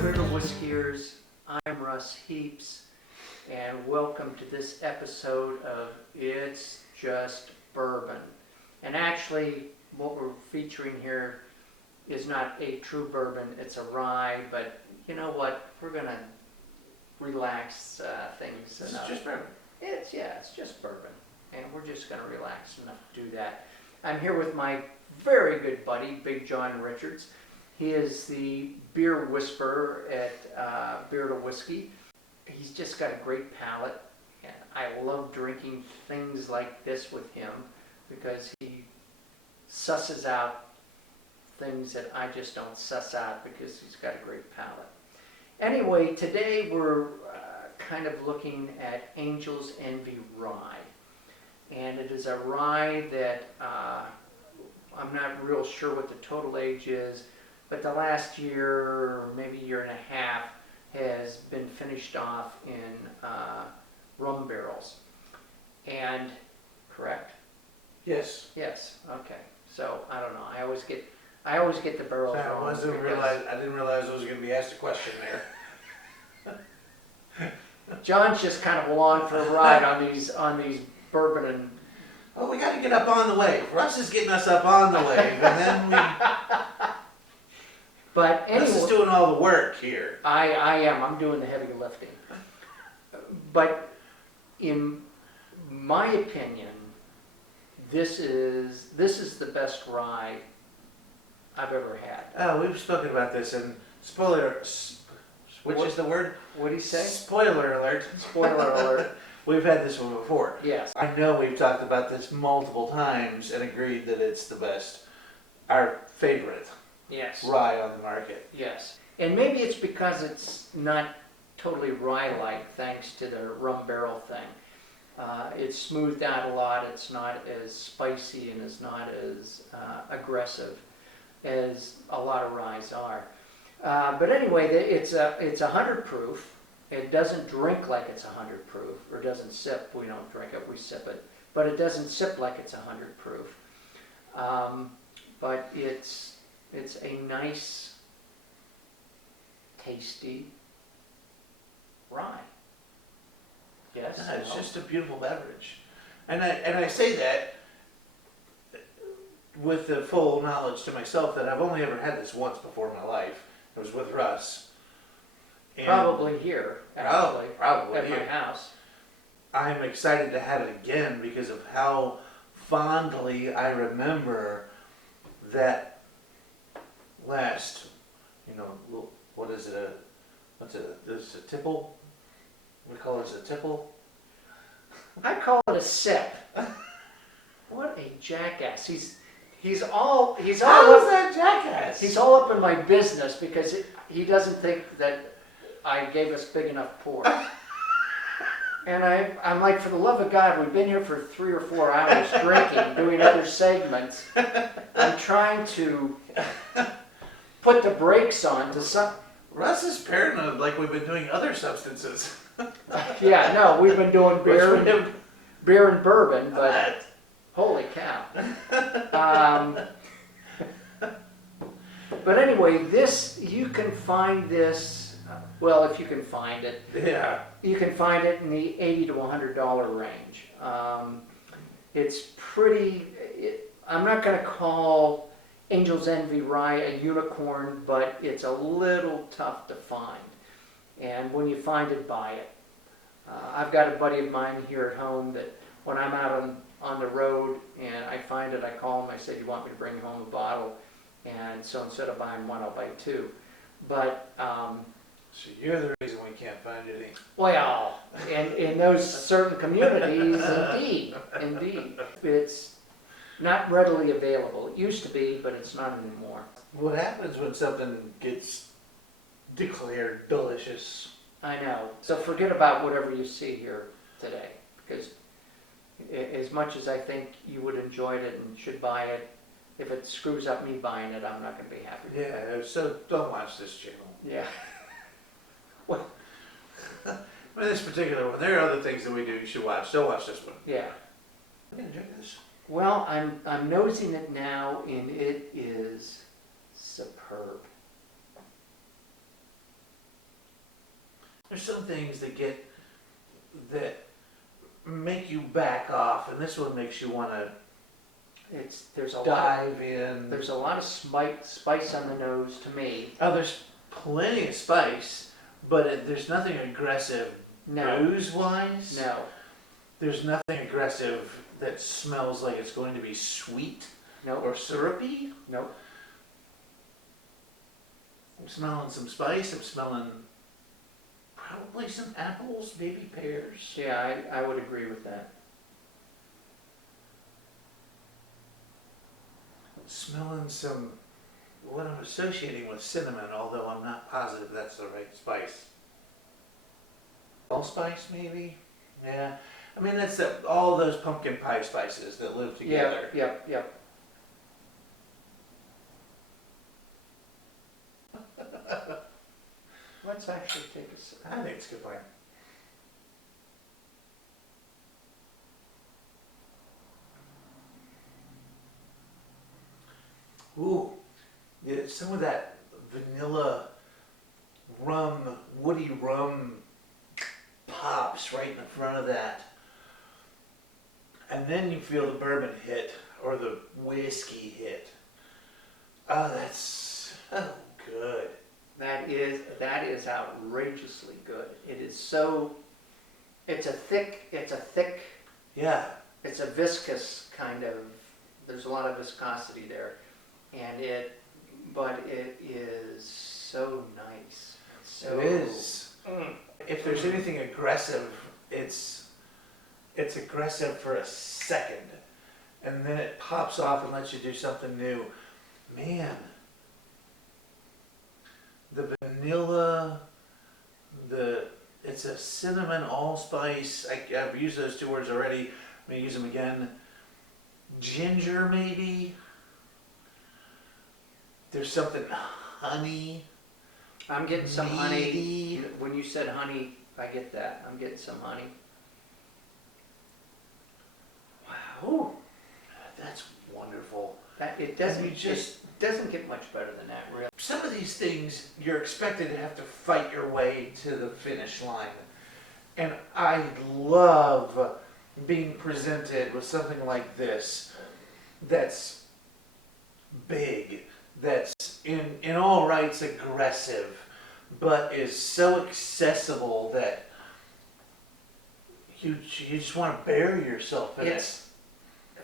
Bourbon Whiskiers, I'm Russ Heaps, and welcome to this episode of It's Just Bourbon. And actually, what we're featuring here is not a true bourbon, it's a rye, but you know what, we're gonna relax things enough. It's just bourbon. It's just bourbon, and we're just gonna relax enough to do that. I'm here with my very good buddy, Big John Richards. He is the beer whisperer at Beer to Whiskey. He's just got a great palate, and I love drinking things like this with him because he susses out things that I just don't suss out because he's got a great palate. Anyway, today we're kind of looking at Angel's Envy Rye. And it is a rye that I'm not real sure what the total age is, but the last year, or maybe year and a half, has been finished off in rum barrels. And, correct? Yes. Yes, okay. So, I don't know, I always get the barrels wrong. I didn't realize I was going to be asked a question there. John's just kind of along for a ride on these bourbon and... Oh, we got to get up on the way. Russ is getting us up on the way, and then we... But anyway, Russ is doing all the work here. I am. I'm doing the heavy lifting. But in my opinion, this is the best rye I've ever had. Oh, we've spoken about this, and spoiler... Which is the word? What did he say? Spoiler alert. Spoiler alert. We've had this one before. Yes. I know we've talked about this multiple times and agreed that it's the best, our favorite Yes. rye on the market. Yes. And maybe it's because it's not totally rye-like thanks to the rum barrel thing. It's smoothed out a lot. It's not as spicy and it's not as aggressive as a lot of ryes are. But anyway, it's 100 proof. It doesn't drink like it's 100 proof, or doesn't sip. We don't drink it, we sip it. But it doesn't sip like it's 100 proof. But it's a nice, tasty rye. Yes? Yeah, it's just a beautiful beverage. And I say that with the full knowledge to myself that I've only ever had this once before in my life. It was with Russ. And Probably here, actually, probably at here. my house. I'm excited to have it again because of how fondly I remember that last, what is it, this a tipple? We call this a tipple? I call it a sip. What a jackass. He's all How is up, that jackass? he's all up in my business because he doesn't think that I gave us big enough pour. And I'm like, for the love of God, we've been here for 3 or 4 hours drinking, doing other segments. I'm trying to put the brakes on to some... Russ is paranoid like we've been doing other substances. Yeah, no, we've been doing beer and bourbon, but holy cow. But anyway, you can find this, well, if you can find it. Yeah. You can find it in the $80 to $100 range. It's pretty, I'm not going to call Angel's Envy Rye a unicorn, but it's a little tough to find. And when you find it, buy it. I've got a buddy of mine here at home that when I'm out on the road and I find it, I call him, I say, "Do you want me to bring home a bottle?" And so instead of buying one, I'll buy 2. But So you're the reason we can't find any. well, in those certain communities, indeed, it's not readily available. It used to be, but it's not anymore. What happens when something gets declared delicious? I know. So forget about whatever you see here today, because as much as I think you would enjoy it and should buy it, if it screws up me buying it, I'm not going to be happy. Yeah, so don't watch this channel. Yeah. Well, I mean, this particular one. There are other things that we do you should watch. Don't watch this one. Yeah. I'm gonna drink this. Well, I'm nosing it now, and it is superb. There's some things that make you back off, and this one makes you want to There's a lot. dive in. There's a lot of spice on the nose to me. Oh, there's plenty of spice, but there's nothing aggressive No, booze-wise. no. There's nothing aggressive that smells like it's going to be sweet Nope. or syrupy. Nope. I'm smelling some spice. I'm smelling probably some apples, maybe pears. Yeah, I would agree with that. Smelling some, what I'm associating with cinnamon, although I'm not positive that's the right spice. Allspice, maybe? Yeah. I mean, that's all those pumpkin pie spices that live together. Yep. Let's actually take a sip. I think it's a good plan. Ooh, yeah, some of that vanilla rum, woody rum pops right in the front of that. And then you feel the bourbon hit, or the whiskey hit. Oh, that's so good. That is outrageously good. It is so. It's a thick. Yeah. It's a viscous kind of. There's a lot of viscosity there, but it is so nice. So, It is. If there's anything aggressive, it's aggressive for a second, and then it pops off and lets you do something new. Man, the vanilla, it's a cinnamon allspice. I've used those two words already. I'm gonna use them again. Ginger, maybe. There's something honey. I'm getting some honey. Meaty. When you said honey, I get that. I'm getting some honey. Wow, that's wonderful. It doesn't. And you just- It doesn't get much better than that, really. Some of these things you're expected to have to fight your way to the finish line. And I love being presented with something like this that's big, that's in all rights aggressive, but is so accessible that you just want to bury yourself in it.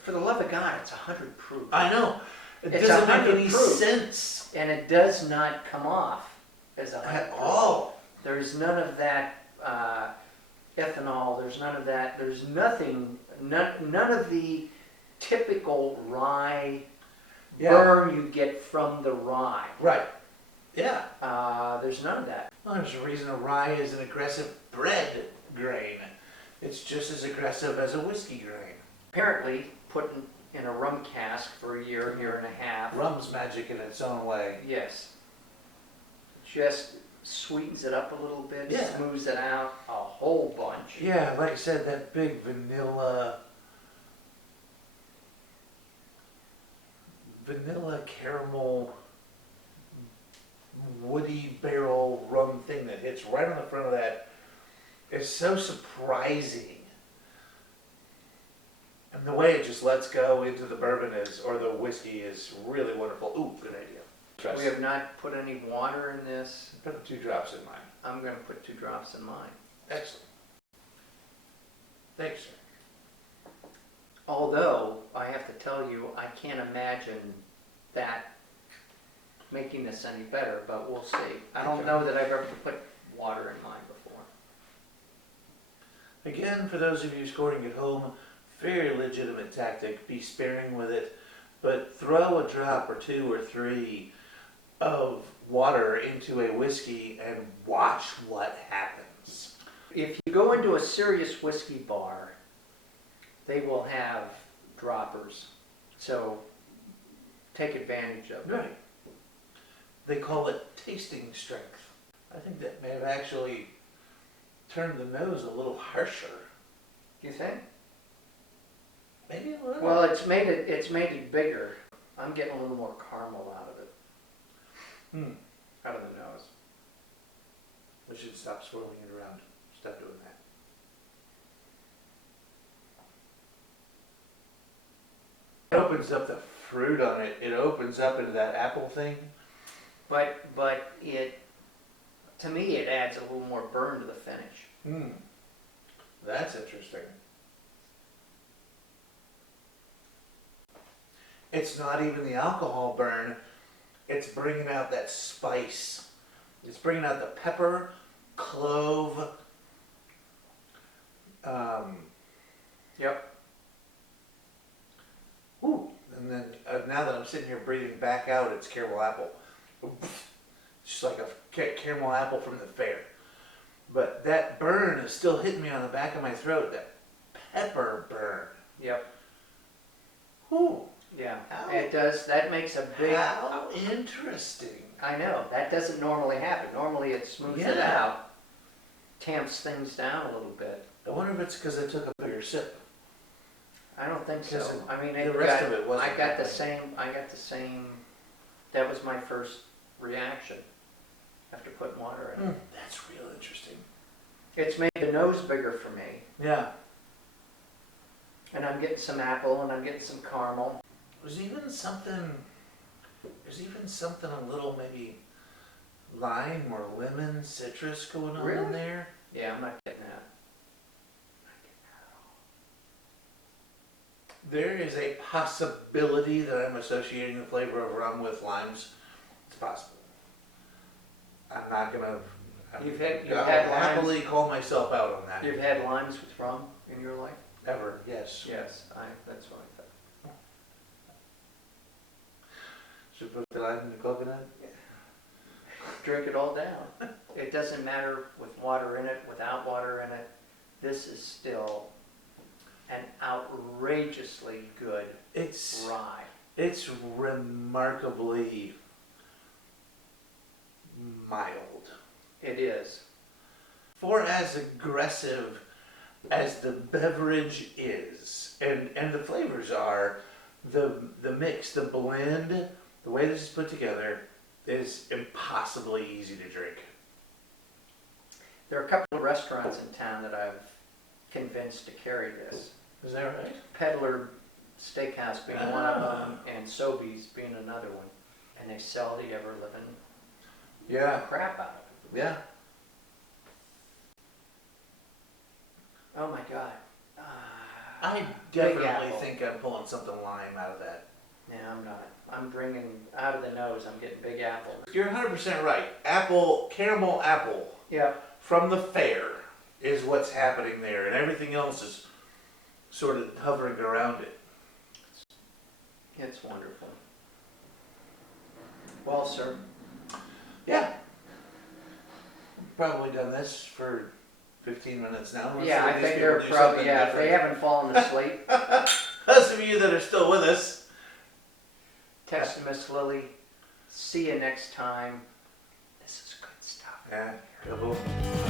For the love of God, it's 100 proof. I know. It It's doesn't make 100 any proof. sense And it does not come off as 100 at proof. all. There's none of that ethanol. There's none of that. There's nothing. None of the typical rye burn you get from the rye. Right. Yeah. There's none of that. Well, there's a reason a rye is an aggressive bread grain. It's just as aggressive as a whiskey grain. Apparently, put in a rum cask for a year and a half. Rum's magic in its own way. Yes. Just sweetens it up a little bit, Yeah. smooths it out a whole bunch. Yeah, like I said, that big vanilla caramel woody barrel rum thing that hits right on the front of that is so surprising. And the way it just lets go into the bourbon or the whiskey is really wonderful. Ooh, good idea. We have not put any water in this. Put 2 drops in mine. I'm going to put 2 drops in mine. Excellent. Thanks, sir. Although, I have to tell you, I can't imagine that making this any better, but we'll see. I don't know that I've ever put water in mine before. Again, for those of you scoring at home, very legitimate tactic. Be sparing with it, but throw a drop or 2 or 3 of water into a whiskey and watch what happens. If you go into a serious whiskey bar, they will have droppers, so take advantage of it. Right. They call it tasting strength. I think that may have actually turned the nose a little harsher. You think? Maybe a little. Well, it's made it bigger. I'm getting a little more caramel out of it, out of the nose. Which should stop swirling it around. Stop doing that. It opens up the fruit on it. It opens up into that apple thing. But it, to me, it adds a little more burn to the finish. That's interesting. It's not even the alcohol burn. It's bringing out that spice. It's bringing out the pepper, clove. Yep. Ooh, and then now that I'm sitting here breathing back out, it's caramel apple. Just like a caramel apple from the fair. But that burn is still hitting me on the back of my throat. That pepper burn. Yep. Ooh. Yeah. How? It does. That makes a big. How interesting. I know. That doesn't normally happen. Normally it smooths it Yeah. out, tamps things down a little bit. I wonder if it's because I took a bigger sip. I don't think so. Because I mean, the rest of it wasn't I got that the same. I got the same. That was my first reaction after putting water in. That's real interesting. It's made the nose bigger for me, Yeah. and I'm getting some apple, and I'm getting some caramel. There's even something a little maybe lime or lemon, citrus going on Really? in there. Yeah, I'm not getting that. There is a possibility that I'm associating the flavor of rum with limes. It's possible. I'm not gonna. You've had I'll limes. happily call myself out on that. You've had limes with rum in your life? Ever? Yes. Yes, that's what I thought. Should put the lime in the coconut. Drink it all down. It doesn't matter with water in it, without water in it. This is still an outrageously good It's rye. it's remarkably mild. It is. For as aggressive as the beverage is, and the flavors are, the mix, the blend, the way this is put together is impossibly easy to drink. There are a couple of restaurants in town that I've convinced to carry this. Is that right? Peddler Steakhouse being one of them, and Sobeys being another one. And they sell the ever-living Yeah, crap out of it. yeah. Oh my God. I Big definitely apple. think I'm pulling something lime out of that. Yeah, I'm not. I'm bringing out of the nose. I'm getting Big Apple. You're 100% right. Apple, caramel apple Yeah. from the fair is what's happening there, and everything else is sort of hovering around it. It's wonderful. Well, sir. Yeah. Probably done this for 15 minutes now. Let's Yeah, let I these think people they're do probably, something yeah, if they different. haven't fallen asleep, Those of you that are still with us, text Miss Lily. See you next time. This is good stuff. yeah, kaboom.